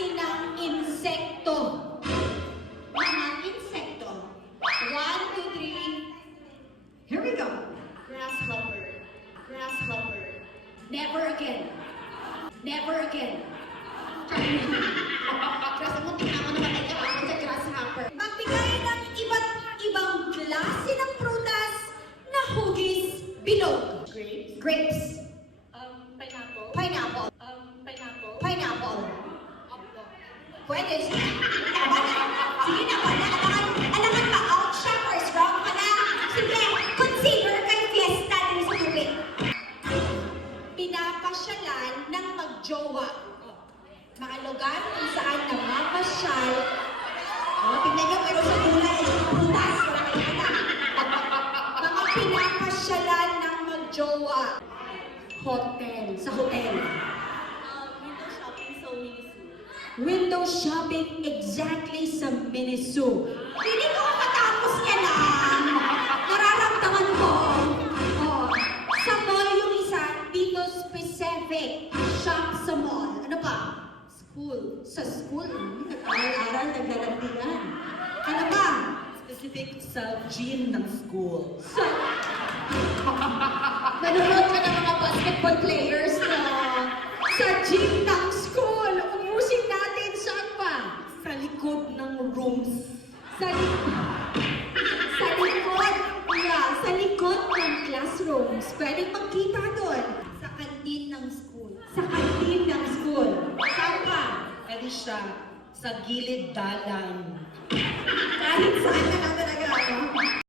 klase ng insekto? Mga insekto. 1, 2, 3. Here we go. Grasshopper. Grasshopper. Never again. Never again. Kasi mo tinama naman ay ako sa grasshopper. Magbigay ng iba't ibang klase ng prutas na hugis bilog. Grapes. Grapes. Pineapple. Pineapple. Pineapple. Pineapple. Apple. Pwede. Sige na, wala. Alangan pa. Out shoppers. Wrong ka na. Sige, consider kay fiesta din sa tubig. Pinapasyalan ng magjowa. Mga lugar kung saan namamasyal. Tingnan nyo, pero sa gulay ay prutas. Wala kayo kita. Mga pinapasyalan ng magjowa. Hotel. Sa hotel. Window shopping sa Miniso. Window shopping exactly sa Miniso. Hindi ko matapos yan ah. Nararamdaman ko. Oh. Sa mall yung isa, dito specific. Shop sa mall. Ano pa? School. Sa school? Nag-aral-aral, naglalandian. Ano ba? Specific sa gym ng school. Sa... Nanonood ka ng mga basketball players na sa gym ng school. Umusig natin saan pa? Sa likod ng rooms. Sa likod. Yeah, sa likod ng classrooms. Pwedeng magkita doon. Sa kantin ng school. Sa kantin ng school. Saan pa? Pwede siya sa gilid dalan. Kahit saan ka na talaga. No?